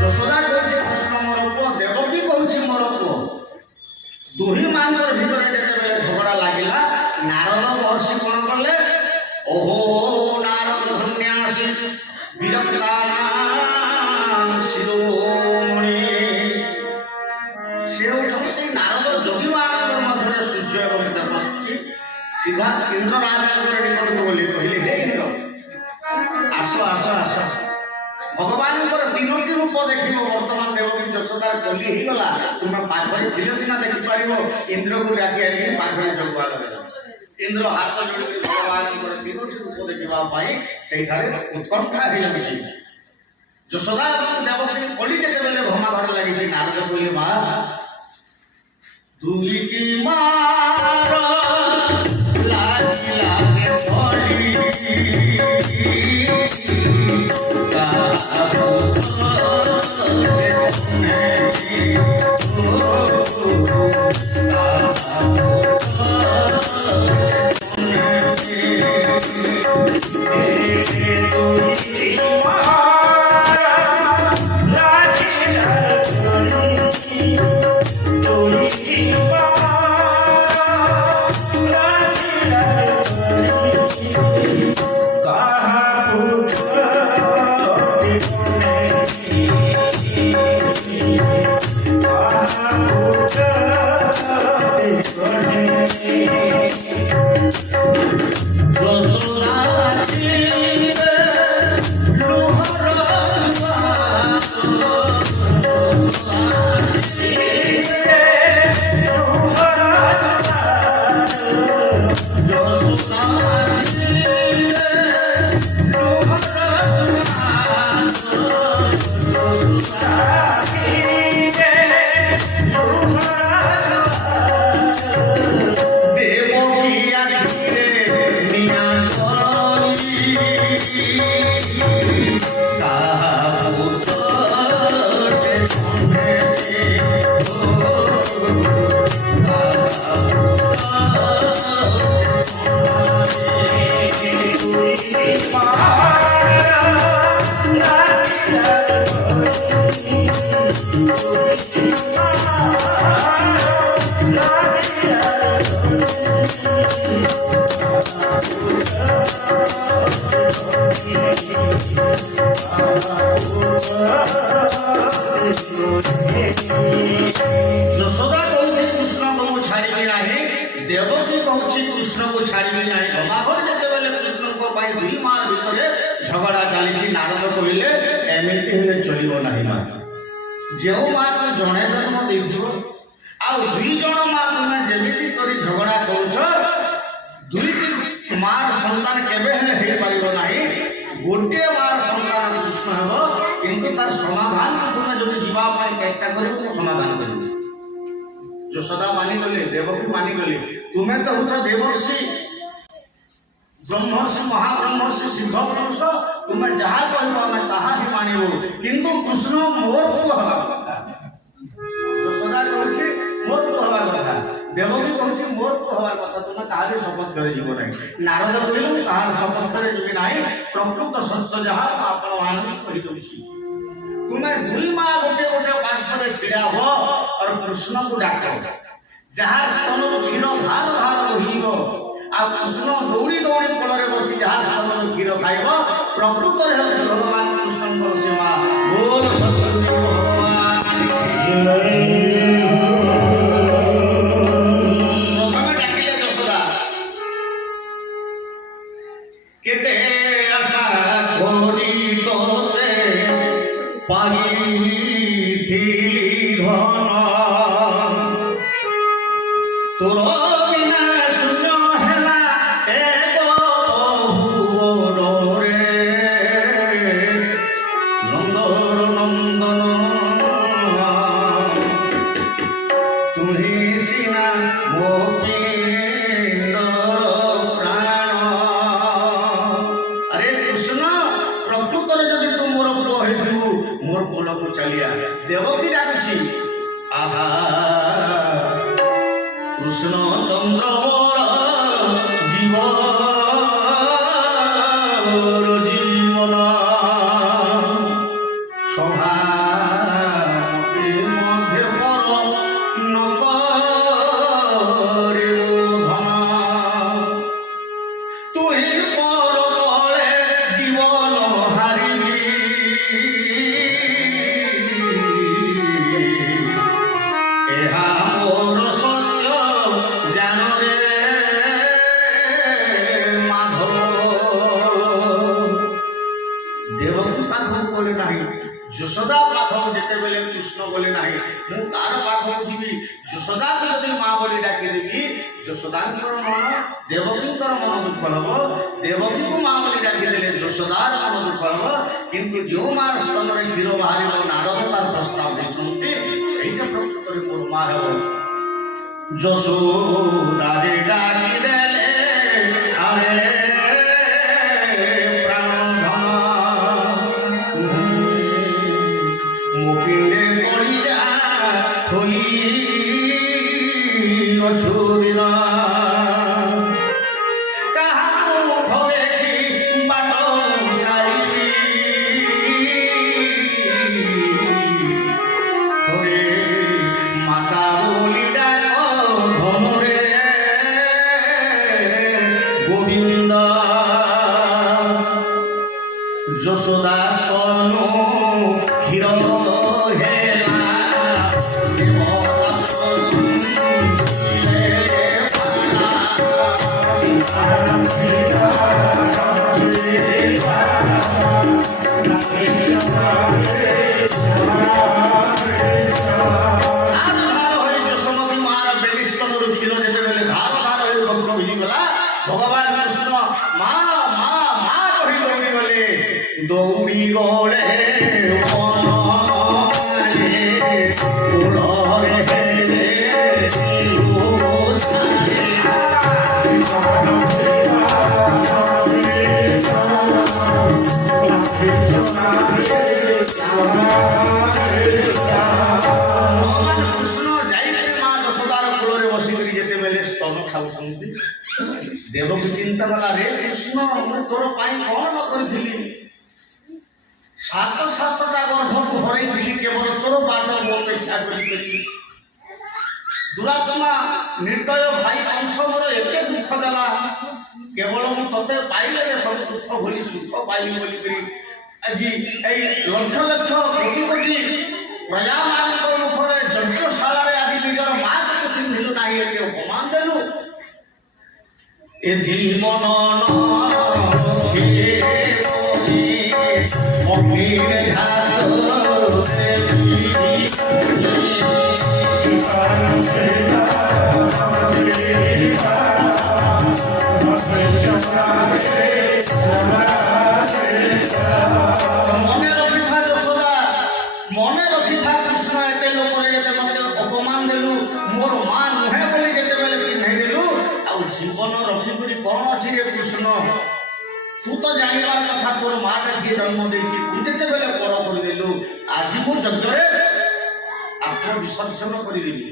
ଯଶୋଦା କହୁଛି କୃଷ୍ଣ ମୋର ପୁଅ, ଦେବକୀ କହୁଛି ମୋର ପୁଅ। ଦୁହିଁ ମାଙ୍କର ଭିତରେ ଯେତେବେଳେ ଝଗଡ଼ା ଲାଗିଲା, ନାରଦ ମହର୍ଷି କଣ କଲେ? ଓହୋ ନାରଦ ଧନ୍ୟାସୀ ବିରକ୍ତାନାଂ ଶିରୋମଣି। ସେ ହେଉଛନ୍ତି ନାରଦ ଯୋଗୀମାନଙ୍କ ମଧ୍ୟରେ ସୂର୍ଯ୍ୟ ଏବଂ ତପସ୍ୱୀ। ସିଧା ଇନ୍ଦ୍ର ରାଜାଙ୍କର ନିକଟକୁ ବୋଲି କହିଲେ, ହେ ଇନ୍ଦ୍ର ଆସ ଆସ ଆସ, ଭଗବାନଙ୍କର ତିନୋଟି ରୂପ ଦେଖିବ। ବର୍ତ୍ତମାନ ଦେବକୀ ଯଶୋଦାର କଲି ହେଇଗଲା, ତୁମେ ପାଖରେ ଥିଲେ ସିନା ଦେଖିପାରିବ। ଇନ୍ଦ୍ରକୁ ଡାକି ଆଣିକି ପାଖରେ ଜଗୁଆ ଲଗାଇଲା। ଇନ୍ଦ୍ର ହାତ ଯୋଡ଼ିକି ଭଗବାନଙ୍କର ତିନୋଟି ରୂପ ଦେଖିବା ପାଇଁ ସେଇଠାରେ ଉତ୍କଣ୍ଠା ହେଇଯାଉଛି। ଯଶୋଦା ଏବଂ ଦେବକୀ କଲି ଯେତେବେଳେ ଭମାଘର ଲାଗିଛି, ନାରଦ କହିଲେ, ମା ଦୁଇଟି ମାର ଲାଗିଲା ଯଶୋଦା କହୁଛି କୃଷ୍ଣକୁ ମୁଁ ଛାଡ଼ିବି ନାହିଁ, ଦେବକୀ କହୁଛି କୃଷ୍ଣକୁ ଛାଡ଼ିବି ନାହିଁ। ଭମାଘର ଯେତେବେଳେ କୃଷ୍ଣଙ୍କ ପାଇଁ ଦୁଇ ମାର ଭିତରେ ଝଗଡ଼ା ଚାଲିଛି, ନାରଦ କହିଲେ ଏମିତି ହେଲେ ଚଳିବ ନାହିଁ ମା। ଯେଉଁ ମା ତୁ ଜଣେ ଜନ୍ମ ଦେଇଥିବ, ଆଉ ଦୁଇ ଜଣ ମା ତୁମେ ଯେମିତି କରି ଝଗଡ଼ା କରୁଛ, ଦୁଇଟି ମାର ସନ୍ତାନ କେବେ ହେଲେ ହେଇପାରିବ ନାହିଁ। ଗୋଟିଏ ମାର ସନ୍ତାନ କୃଷ୍ଣ ହେବ, କିନ୍ତୁ ତାର ସମାଧାନକୁ ତୁମେ ଯଦି ଯିବା ପାଇଁ ଚେଷ୍ଟା କରିବ, ମୁଁ ସମାଧାନ କରିବି। ଯଶୋଦା ମାନିଗଲେ, ଦେବକୀ ମାନିଗଲେ। ତୁମେ ତ ହେଉଛ ଦେବର୍ଷି, ବ୍ରହ୍ମର୍ଷି, ମହାବ୍ରହ୍ମର୍ଷି, ସିଦ୍ଧ ପୁରୁଷ, ତୁମେ ଯାହା କହିବ ଆମେ ତାହା ହିଁ ମାନିବୁ। କିନ୍ତୁ କୃଷ୍ଣ ମୋର ପୁଅ ହେବା କଥା। ଯଶୋଦା କହୁଛି ମୋର ପୁଅ ହେବା କଥା, ଦେବକୀ କହୁଛି ମୋର ପୁଅ ହେବାର କଥା। ତୁମେ ତାହାରେ ସପକ୍ଷରେ ଯିବ ନାହିଁ। ନାରଦ କହିଲେ ମୁଁ ତାହାର ସପକ୍ଷରେ ଯିବି ନାହିଁ। ପ୍ରକୃତ ସତ୍ୟ ଯାହା ଆପଣମାନଙ୍କୁ କହିଦେଉଛି, ତୁମେ ଦୁଇ ମା ଗୋଟେ ଗୋଟେ ପାର୍ଶ୍ୱରେ ଛିଡ଼ା ହୁଅ ଆଉ କୃଷ୍ଣକୁ ଡାକ। ଯାହା ସ୍ତନରୁ କ୍ଷୀର ଧାର ଧାର ବୋହିବ, ଆଉ କୃଷ୍ଣ ଦୌଡ଼ି ଦୌଡ଼ି କୋଳରେ ବସି ଯାହା ସ୍ତନରୁ କ୍ଷୀର ଖାଇବ, ପ୍ରକୃତରେ ହେଉଛି ଭଗବାନ କୃଷ୍ଣଙ୍କର ସେବା। ବୋଲ ସରସ୍ୱତୀ ଭଗବାନ। ପ୍ରଥମେ ଡାକିଲେ ଯଶୋଦା, କେତେ ଆଶା କରି ତୋତେ ପାଇଥିଲି ଧନ, ତୋର ବିନା ଶୂନ୍ୟ ହେଲା ଏ ଭୁବନରେ। ନନ୍ଦର ନନ୍ଦନ ତୁହି ସିନା ମୋ ପ୍ରାଣ। ଆରେ କୃଷ୍ଣ, ପ୍ରକୃତରେ ଯଦି ତୁ ମୋର ପୁଅ ହେଇଥିବୁ, ମୋର ପୁଅକୁ ଚାଲିଆ। ଦେବକୀ ଡାକୁଛି, ଆହା କୃଷ୍ଣ ଚନ୍ଦ୍ର ମୋର ଜୀବନ। জীবন সভাপতি মধ্যে পর নকরে ধন তুই পর বলে জীবন হারিবি এহা মোর সত্য জান রে মাধব দেবকী পাখক বলে নাই যশোদা পাখক যেতেবেলে কৃষ্ণ বলে নাই মু তার পাখক ଯିବି যশোদাকে যদি মা বলি ডাকি দেবি যশোদাଙ୍କର মନ ଦେବକୀଙ୍କର ମନ ଦୁଃଖ ହେବ ଦେବକୀକୁ ମା ବୋଲି ଡାକି ଦେଲେ ଯଶୋଦାର ମନ ଦୁଃଖ ହେବ କିନ୍ତୁ ଯେଉଁ ମା ସ୍ତନରେ କ୍ଷୀର ବାହାରିବ ନାରଦ ତାର ପ୍ରସ୍ତାବ ଦେଇଛନ୍ତି ସେଇଟା ପ୍ରକୃତରେ ମୋର ମା ହେବ ଯଶୋଦାରେ ଡାକି ଦେଲେ ଆରେ ପ୍ରାଣ ଧନ ମୋ ପିଣ୍ଡେ ପଡ଼ିଲା ହୋଇ ଅଛୁଦିନ କାହାକୁ ଦେଖି ବାଟ ଛାଡ଼ିବି ହରେ ମାତା ବୋଲି ଡାକ ଧନରେ ଗୋବିନ୍ଦ যশোদা স্তনু ক্ষীর হেলা ভগবান কৃষ্ণ মা মা মা কহি দৌড়ি গলে দৌড়ি গলে ভগবান কৃষ্ণ যাইলে মা যশোদার কোଳରେ বসিকি যেতেবেলে স্তন খাଉଛନ୍ତି দেবকী চিন্তা কলা রে কৃষ্ণ ମୁଁ ତୋର ପାଇଁ କଣ ନ କରିଥିଲି 7ଟା ଗର୍ଭକୁ ହରେଇଥିଲି କେବଳ ତୋର ବାଟ ମୁଁ ଅପେକ୍ଷା କରିଥିଲି ଦୁରାତ୍ମା ନିର୍ଦ୍ଦୟ ଭାଇ ଅଂଶ ମୋର ଏତେ ଦୁଃଖ ଦେଲା କେବଳ ମୁଁ ତତେ ପାଇଲେ ସବୁ ଦୁଃଖ ଭୁଲି ସୁଖ ପାଇବି ବୋଲିକରି ଆଜି ଏଇ ଲକ୍ଷ ଲକ୍ଷ କୋଟି କୋଟି ପ୍ରଜାମାନଙ୍କ ମୁଖରେ ଯଜ୍ଞଶାଳାରେ ଆଜି ନିଜର ମାଆକୁ ଚିହ୍ନିଲୁ ନାହିଁ ଏତେ ଅପମାନ ଦେଲୁ এ জীবন অগ্নির ঘাস মনে রক্ষা যশোদা মনে রক্ষা কৃষ্ণ এতে লোকরে যেতে মতে অপমান দেলু মোর মা নুহে বলি যেতেবেলে পিন্ধাই দেলু ଆଉ ଜୀବନ ରଖିକରି କଣ ଅଛି ରେ କୃଷ୍ଣ ତୁ ତ ଜାଣିବାର କଥା ତୋର ମାଟା କିଏ ଜନ୍ମ ଦେଇଛି ତୁ ଯେତେବେଳେ ପର କରିଦେଲୁ ଆଜି ମୁଁ ଯଜ୍ଞରେ ଆତ୍ମବିସର୍ଜନ କରିଦେବି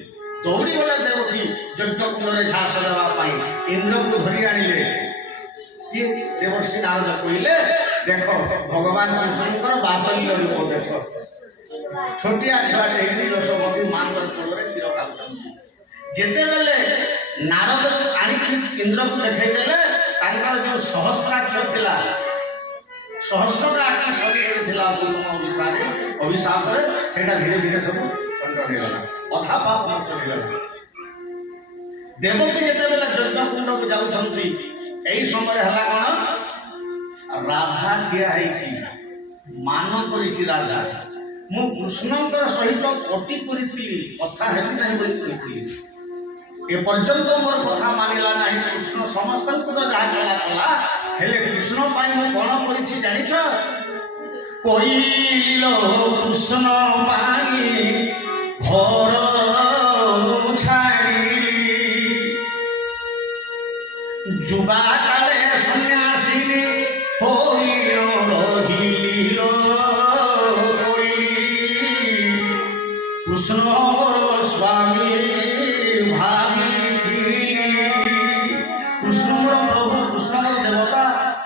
ଦୌଡ଼ି ଗଲେ ଦେବକୀ ଯଜ୍ଞ କୁଣ୍ଡରେ ଝାସ ଦେବା ପାଇଁ ଇନ୍ଦ୍ରକୁ ଧରି ଆଣିଲେ କିଏ ଦେବର୍ଷି ନାରଦ କହିଲେ ଦେଖ ଭଗବାନ କୃଷ୍ଣଙ୍କର ବାସଲ୍ୟ ରୂପ ଦେଖ ଛୋଟିଆ ଛୁଆଟେ ହେଇଛି ଯଶୋମତୀ ମାଙ୍କର କୋଳରେ କ୍ଷୀର ଖାଉଛନ୍ତି ଯେତେବେଳେ ନାରଦକୁ ଆଣିକି ଇନ୍ଦ୍ରକୁ ଦେଖେଇଦେଲେ ତାଙ୍କର ଯେଉଁ ସହସ୍ରାକ୍ଷ ଥିଲା ସହସ୍ରଟା ଆଖି ସରିଯାଇଥିଲା ଅଭିଶାସରେ ସେଇଟା ଧୀରେ ଧୀରେ ସବୁ ଖଣ୍ଡନ ହେଇଗଲା ଅଧା ପାପ ମୋଚ ହେଇଗଲା ଦେବକୀ ଯେତେବେଳେ ଯଜ୍ଞକୁଣ୍ଡକୁ ଯାଉଛନ୍ତି ଏଇ ସମୟରେ ହେଲା କଣ ରାଧା ଠିଆ ହେଇଛି ମାନ କରିଛି ରାଧା ମୁଁ କୃଷ୍ଣଙ୍କର ସହିତ ପଟି କରିଥିଲି କଥା ହେବି ନାହିଁ ବୋଲି କହିଥିଲି এপর্যন্ত মোর কথা মানিলা নাই কৃষ্ণ সমস্তଙ୍କୁ তো যাহা কলা কলা হেলে কৃষ্ণ পাই মু কোন করিছি জানিছ কইল কৃষ্ণ পাই ঘর ছাড়ি যুবা কালে সন্ন্যাসিনী হইল রহিল কৃষ্ণ স্বামী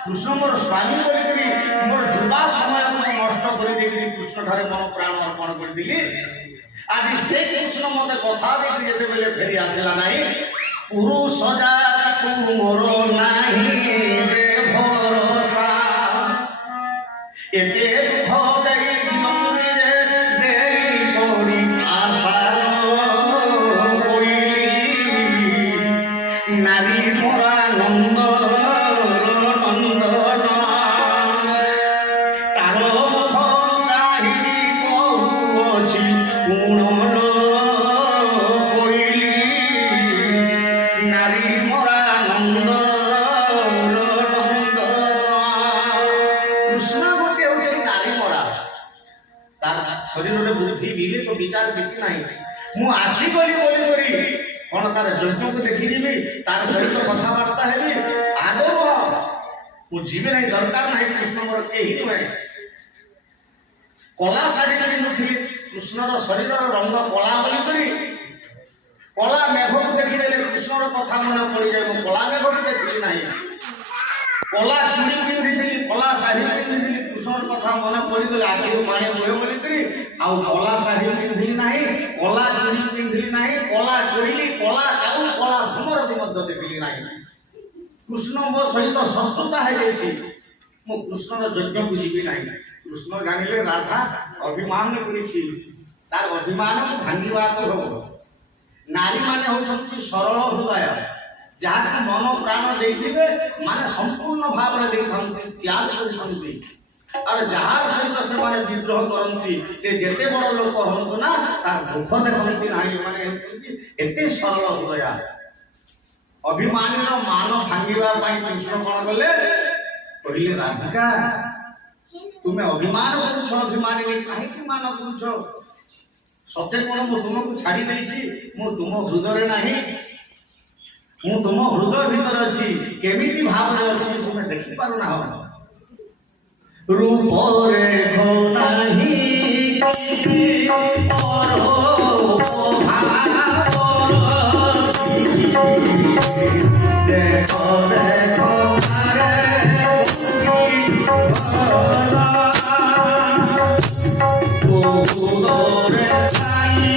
কৃষ্ণ মোর স্বামী বলিকি মোর যুবা সময় নষ্ট করে দিয়ে কৃষ্ণ ঠারে মন প্রাণ অর্পণ করে দিলি আজ সেই কৃষ্ণ মতে কথা দেখি যেতেবেলে ফেরি আসিলা নাই পুরুষ জাতি মোর নাহি রে ভরসা এতে দুঃখ দেই জীবনে দেই করি আশা কইলি নারী মোরা নন্দ শরীরে বুদ্ধি বিবেক বিচার কিছু নাই মু আসি গলি বলি করি কোন তার যজ্ঞকে দেখিবি তার সহিত কথাবার্তা হেবি আগ মু ଯିବି ନାହିଁ ଦରକାର ନାହିଁ କୃଷ୍ଣ ମୋର କେହି ନୁହେଁ କଳା ଶାଢ଼ୀ ପିନ୍ଧୁଥିଲି କୃଷ୍ଣର ଶରୀରର ରଙ୍ଗ କଳା ବୋଲି କରି କଳା ମେଘକୁ ଦେଖିଦେଲେ କୃଷ୍ଣର କଥା ମନେ ପଡ଼ିଯାଏ ମୁଁ କଳା ମେଘକୁ ଦେଖିଲି ନାହିଁ କଳା ଚୁଡ଼ି ପିନ୍ଧିଥିଲି କଳା ଶାଢ଼ୀ ପିନ୍ଧିଥିଲି କୃଷ୍ଣର କଥା ମନେ ପଡ଼ିଗଲେ ଆଖିରୁ ପାଣି ବୋହେ ବୋଲିକରି ଆଉ କଳା ଶାଢ଼ୀ ପିନ୍ଧିଲି ନାହିଁ କଳା ଚୁଡ଼ି ପିନ୍ଧିଲି ନାହିଁ କଳା କୋଇଲି କଳା କାଉ କଳା ଭ୍ରମର ବି ମଧ୍ୟ ଦେଖିଲି ନାହିଁ କୃଷ୍ଣ ମୋ ସହିତ ଶତ୍ରୁତା ହେଇଯାଇଛି ମୁଁ କୃଷ୍ଣର ଯଜ୍ଞକୁ ଯିବି ନାହିଁ କୃଷ୍ଣ ଜାଣିଲେ ରାଧା ଅଭିମାନ କରିଛି ତାର ଅଭିମାନକୁ ଭାଙ୍ଗିବାକୁ ହେବ ନାରୀମାନେ ହେଉଛନ୍ତି ସରଳ ହୃଦୟ ଯାହାକୁ ମନ ପ୍ରାଣ ଦେଇଥିବେ ମାନେ ସମ୍ପୂର୍ଣ୍ଣ ଭାବରେ ଦେଇଥାନ୍ତି ତ୍ୟାଗ କରିଥାନ୍ତି আর যাহার সহিত সেমানে বিদ্রোহ করନ୍ତି সে যেতে বড় লোক হন্তু না তার দুঃখ দেখନ୍ତି ନାହିଁ মানে এতে সরল হৃদয়া অভিমানীর মান ভাঙ্গিবা পাই কৃষ্ণ কোন গলে কহিলে রাধিকা তুমি অভিমান করছ অভিমানী কাহিকি মান করছ সত্যি কোন মু তোমাকে ছাড়ি দেইছি মু তুম হৃদয়ে নাহি মু তুম হৃদয় ভিতরে আছি কেমিতি ভাবে আছি তুমি দেখি পারু না রূপরে ঘনাহি কৃষ্ণ পর ভাবর দেখো দেখো মারে বহুদরে তাই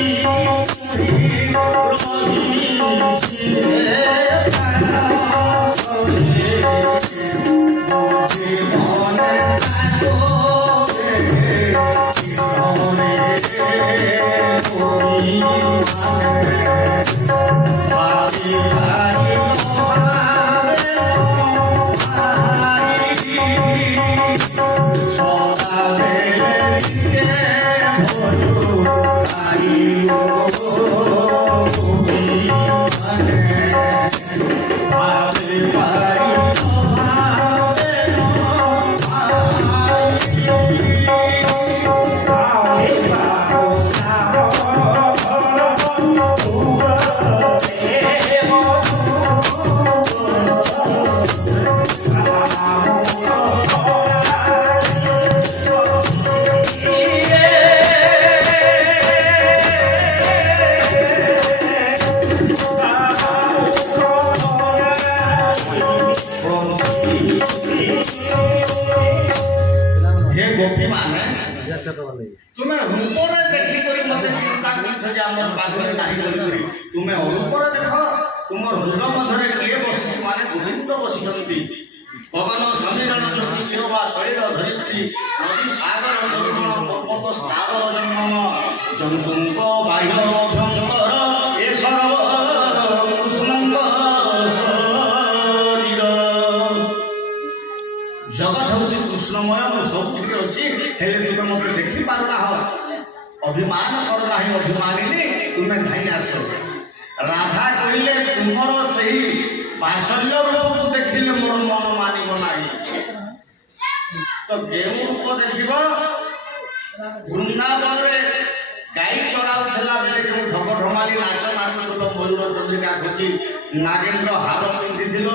তুমি রূপরে দেখি করে মতে চিন্তা করছ যে আমার পাগলে নাই বলি তুমি অরূপরে দেখ তোমার হৃদয় মধ্যে কে বসিছি মানে গোবিন্দ বসিছন্তি পবন সমীরণ জ্যোতি কিরবা শৈল ধরিত্রী নদী সাগর দুর্গণ পর্বত স্থাবর জঙ্গম জন্তুঙ্গ বাহ্য ভয়ঙ্কর এ সর্ব কৃষ্ণঙ্গ শরীর জগৎ হচ্ছে কৃষ্ণময় ସବୁଠି ଅଛି ହେଲେ ତୁମେ ମୋତେ ଦେଖିପାରୁନାହ ଅଭିମାନ କର ନାହିଁ ଅଭିମାନିନୀ ତୁମେ ଧାଇଁ ଆସ ରାଧା କହିଲେ ତୁମର ସେହି ବାତ୍ସଲ୍ୟ ରୂପକୁ ଦେଖିଲେ ମୋର ମନ ମାନିବ ନାହିଁ ତ କେଉଁ ରୂପ ଦେଖିବ ବୃନ୍ଦାବନରେ ଗାଈ ଚରାଉଥିଲା ବେଳେ ଯେଉଁ ଢଗଢମାଳି ନାଚ ନାଚୁଥିଲ ମୟୂର ଚନ୍ଦ୍ରିକା ଖୋଜି ନାଗେନ୍ଦ୍ର ହାର ପିନ୍ଧିଥିଲ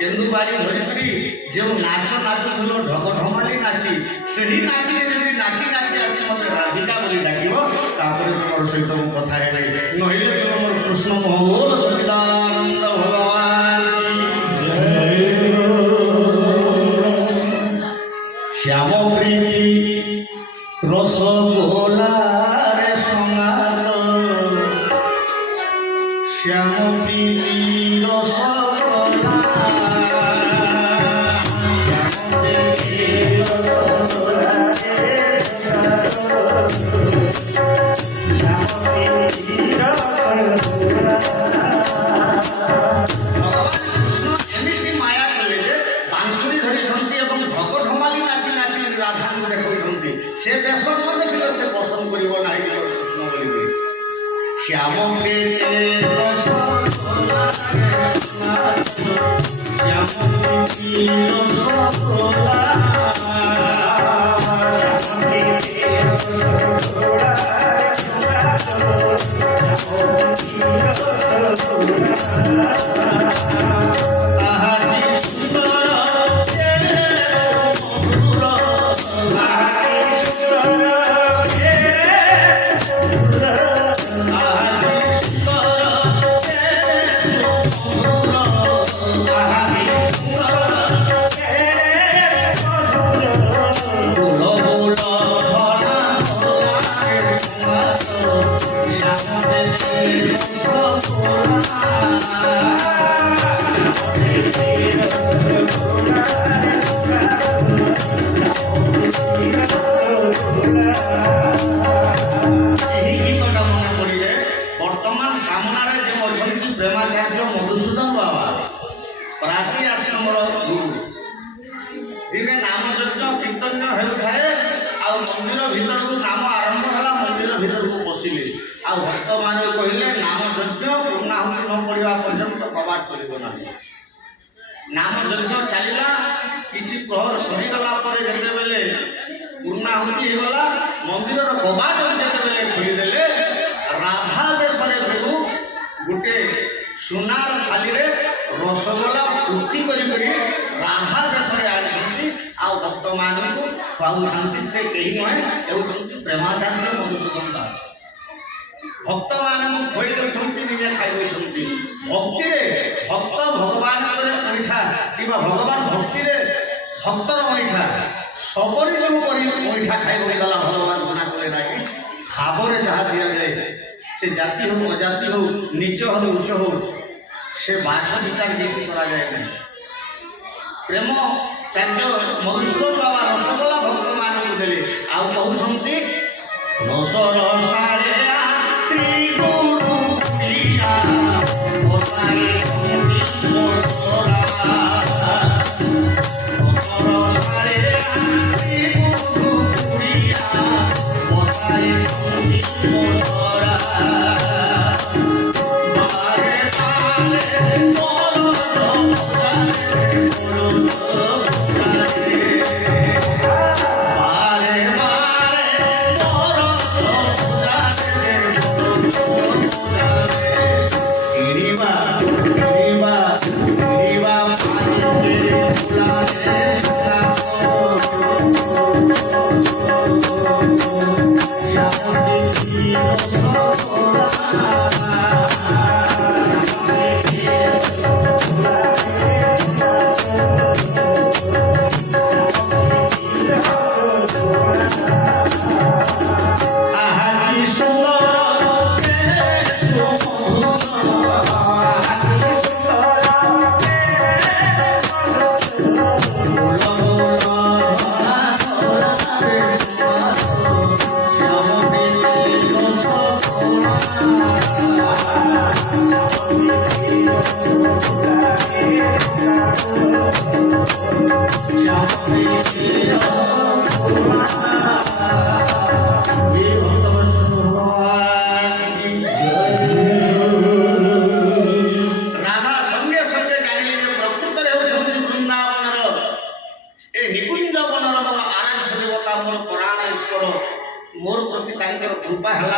କେନ୍ଦୁବାଡ଼ି ଧରିକରି ଯେଉଁ ନାଚ ନାଚୁଥିଲ ଢଗଢମାଳି ନାଚି ସେହି ନାଚିରେ ଯଦି ନାଚି ନାଚି ଆସି ମୋତେ ରାଧିକା ବୋଲି ଡାକିବ ତାପରେ ତୁମର ସହିତ ମୁଁ କଥା ହେବି ନହେଲେ ତୁମର କୃଷ୍ଣ ବୋଲ ସଚିଦାନନ୍ଦ ଭଗବାନ ଏମିତି ମାୟା କଲେ ଯେ ବାଂଶୁରୀ ଧରିଛନ୍ତି ଏବଂ ଢଗ ଢମାଲି ନାଚି ନାଚି ରାଧାଙ୍କୁ ଦେଖାଉଛନ୍ତି। ସେ ବେଶ ଦେଖିଲେ ସେ ପସନ୍ଦ କରିବ ନାହିଁ କୃଷ୍ଣ ବୋଲିକି। ଶ୍ୟାମ ବର୍ତ୍ତମାନ ସାମ୍ନାରେ ଯେଉଁ ଅଛନ୍ତି ପ୍ରେମାଚାର୍ଯ୍ୟ ମଧୁସୂଦନ ବାବା ପ୍ରାଚୀ ଆଶ୍ରମର ଗୁରୁ। ଦିନେ ନାମ ଯଜ୍ଞ କୀର୍ତ୍ତନ ହେଉଥାଏ ଆଉ ମନ୍ଦିର ଭିତରକୁ ନାମ ଆରମ୍ଭ ହେଲା। ମନ୍ଦିର ଭିତରକୁ ପଶିଲେ ଆଉ ଭକ୍ତମାନେ କହିଲେ ନାମ ଯଜ୍ଞ ପୂର୍ଣ୍ଣାହୁତି ନ ପଡ଼ିବା ପର୍ଯ୍ୟନ୍ତ କବାଟ କରିବ ନାହିଁ। ନାମ ଯଜ୍ଞ ଚାଲିଲା। କିଛି ପ୍ରହର ସରିଗଲା ପରେ ଯେତେବେଳେ ପୂର୍ଣ୍ଣାହୁତି ହେଇଗଲା ମନ୍ଦିରର କବାଟ ଯେତେବେଳେ ଖୋଲିଦେଲେ ରାଧା ବେଶରେ ପ୍ରଭୁ ଗୋଟେ ସୁନାର ଥାଲିରେ ରସଗୋଲା ପୂର୍ତ୍ତି କରି ରାଧା ବେଶରେ ଆଣିଛନ୍ତି ଆଉ ଭକ୍ତମାନଙ୍କୁ ଖୁଆଉଛନ୍ତି। ସେ କେହି ନୁହେଁ, ହେଉଛନ୍ତି ପ୍ରେମାଚାର୍ଯ୍ୟ ମଧୁସୂଦନ ଦାସ। ଭକ୍ତମାନଙ୍କୁ ଖୋଇ ଦେଉଛନ୍ତି, ନିଜେ ଖାଇ ଦେଉଛନ୍ତି। ଭକ୍ତିରେ ଭକ୍ତ ଭଗବାନଙ୍କର ଅଇଠା କିମ୍ବା ଭଗବାନ ଭକ୍ତିରେ ଭକ୍ତର ଅଇଠା ସବରି ଯେଉଁ କରି ଅଇଠା ଖାଇ ବଳିଗଲା ଭଗବାନ ମନା କଲେ ନାହିଁ। ଭାବରେ ଯାହା ଦିଆଯାଏ ସେ ଜାତି ହଉ ଅଜାତି ହଉ ନିଚ ହଉ ଉଚ୍ଚ ହଉ ସେ ବାଛ ବିଚାର କିଛି କରାଯାଏ ନାହିଁ। ପ୍ରେମ ଚାର୍ଯ୍ୟ ମଧୁସୂଦନ ବାବା ରସଗୋଲା ଭକ୍ତମାନଙ୍କୁ ଦେଲେ ଆଉ କହୁଛନ୍ତି ରସ ରସାଳିଆ ଶ୍ରୀ ଗୁରୁ ପ୍ରିୟା मोर प्रति कृपा है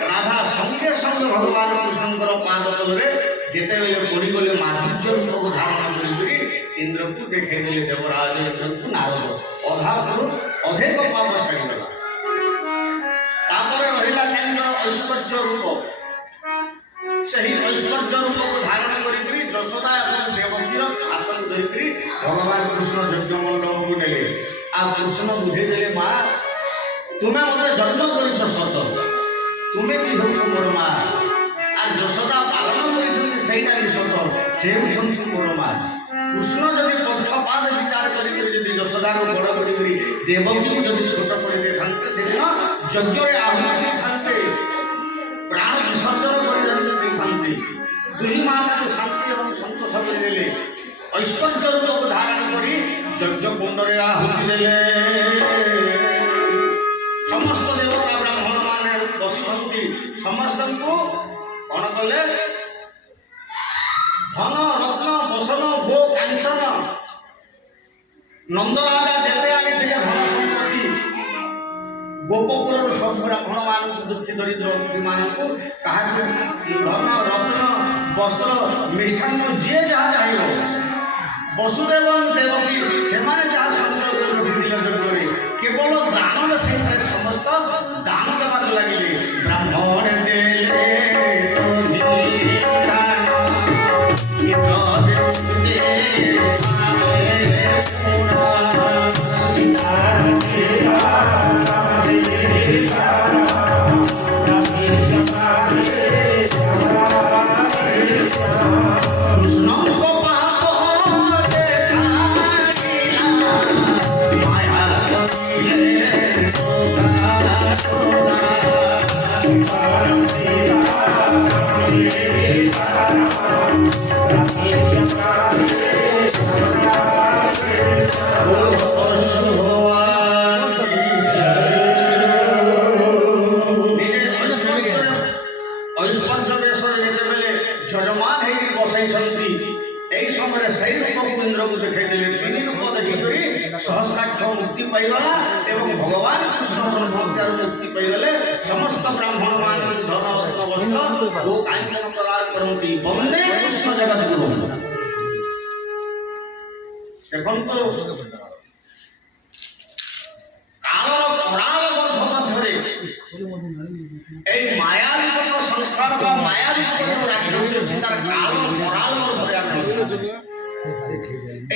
राधा संगे संगे भगवान कृष्ण पाद तले जिते पड़गले माधुर्य सब धारण कर इंद्र को देखदेले देवराज इंद्र को नारद अधा अधिक पाप छाड़गला रहा ऐश्वर्य रूप से ऐश्वर्य रूप को धारण कर यशोदा और देवकीर हाथ धरिकी भगवान कृष्ण यज्ञ मंडप को नेले आ कृष्ण बुझेदेले माँ तुम्हें मत जन्म कर सत तुम्हें भी हो मोर माँ आ यशोदा पालन कर सत से हूँ मोर माँ कृष्ण जदि पक्षपात विचार कर यशोदा को बड़ कर देवकी को जब छोट कर दे दिन यज्ञ आहुति था ଐଶ୍ୱର୍ଯ୍ୟ ରୂପକୁ ଧାରଣ କରି ଯଜ୍ଞ କୁଣ୍ଡରେ ଆହୁତି ଦେଲେ। ସମସ୍ତ ଦେବତା ବ୍ରାହ୍ମଣ ମାନେ ବସିଛନ୍ତି। ସମସ୍ତଙ୍କୁ କଣ କଲେ? ଧନ ରତ୍ନ ବସନ ଭୋ କାଞ୍ଚନ ନନ୍ଦରାଜା ଯେତେ ଆଣିଥିଲେ ଧନ ସମ୍ପତ୍ତି ଗୋପପୁରର ସବୁ ବ୍ରାହ୍ମଣ ମାନଙ୍କୁ ଦୁଃଖୀ ଦରିଦ୍ର ମାନଙ୍କୁ କାହାକୁ ଧନ ରତ୍ନ ବସ୍ତ୍ର ମିଷ୍ଟାନ୍ନ ଯିଏ ଯାହା ଚାହିଁବ ବସୁଦେବ ଦେବକୀ ସେମାନେ ଯାହା ସଂସର୍ଗ ରଖିଥିଲେ ଯଜ୍ଞରେ କେବଳ ଦାନରେ ସେ ସମସ୍ତ ଦାନ ଦେବାକୁ ଲାଗିଲେ। ବ୍ରାହ୍ମଣ ଦେଲେ ଯଜମାନ ହେଇକି ବସେଇଛନ୍ତି। ଏଇ ସମୟରେ ସେଇ ରୂପକୁ ଇନ୍ଦ୍ରକୁ ଦେଖାଇ ଦେଲେ। ତିନି ରୂପ ଦେଖିକରି ସହସ୍ରାକ୍ଷ ମୁକ୍ତି ପାଇଗଲା ଏବଂ ଭଗବାନ କୃଷ୍ଣ ସଂହତ୍ୟାରୁ ମୁକ୍ତି ପାଇଗଲେ। ସମସ୍ତ ବ୍ରାହ୍ମଣ ମାନଙ୍କୁ ଧନ ରତ୍ନ ବସ୍ତ୍ର ଓ କାଞ୍ଚନ ପ୍ରଦାନ କରନ୍ତି। ବନ୍ଦେ କୃଷ୍ଣ ଜଗଦ୍ଗୁରୁ। ଦେଖନ୍ତୁ କାଳର କରାଳ ଗର୍ଭ ମଧ୍ୟରେ এই মায়াবিপদ সংস্কার বা মায়াবিপদ রাক্ষস ଅଛି ତାର କାଳର କରାଳ ମଧ୍ୟରେ ଆମେ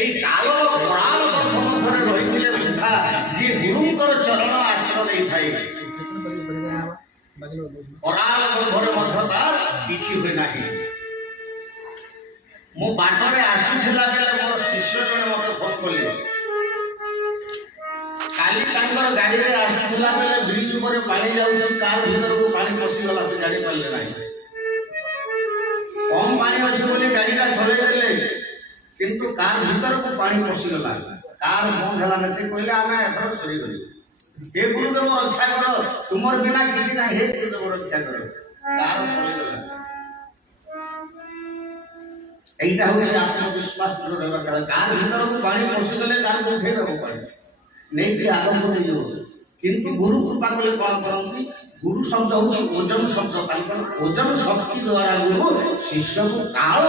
এই କାଳର କରାଳ ଗର୍ଭ ମଧ୍ୟରେ ରହିଥିଲେ ସୁଦ୍ଧା ଯିଏ ଗୁରୁଙ୍କର ଚରଣ ଆଶ୍ରୟ ଦେଇଥାଏ କରାଳ ଗର୍ଭରେ ମଧ୍ୟ ତାର କିଛି ହୁଏ ନାହିଁ। ମୁଁ ବାଟରେ ଆସୁଥିଲା ବେଳେ ମୋର ଶିଷ୍ୟ ଜଣେ ମୋତେ ଫୋନ କଲେ। କାଲି ତାଙ୍କର ଗାଡ଼ିରେ ଆସୁଥିଲା ବେଳେ ବ୍ରିଜ ଉପରେ ପାଣି ଯାଉଛି, କାର ଭିତରକୁ ପାଣି ପଶିଗଲା, ସେ ଜାଣି ପାରିଲେ ନାହିଁ। କମ ପାଣି ଅଛି ବୋଲି ଗାଡ଼ିଟା ଚଲେଇ ଦେଲେ, କିନ୍ତୁ କାର ଭିତରକୁ ପାଣି ପଶିଗଲା, କାର ବନ୍ଦ ହେଲା ନା। ସେ କହିଲେ ଆମେ ଏଥର ସରିଗଲୁ। हे गुरुदेव रक्षा करो, तुमर बिना किसी ना। हे गुरुदेव रक्षा करो, कार पळेगला। এইটা হচ্ছে আত্মবিশ্বাস দৃঢ় করা। कार ভিতর পানি পশি গলে कार को উঠে দেব পারে নেই কি আরম্ভ হয়ে যাব। কিন্তু গুরু কৃপা করে কোন করନ୍ତି, गुरु शब्द हूँ ओजन शब्द, ओजन शक्ति द्वारा गुरु शिष्य को काल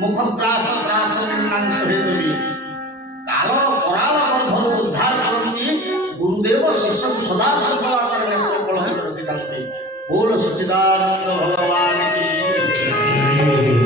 मुख त्रास त्रास कालर कराल गर्भर उद्धार करती। गुरुदेव शिष्य को सदा सर्वदा नेत्र कलह रखिता। बोल सच्चिदानंद भगवान की।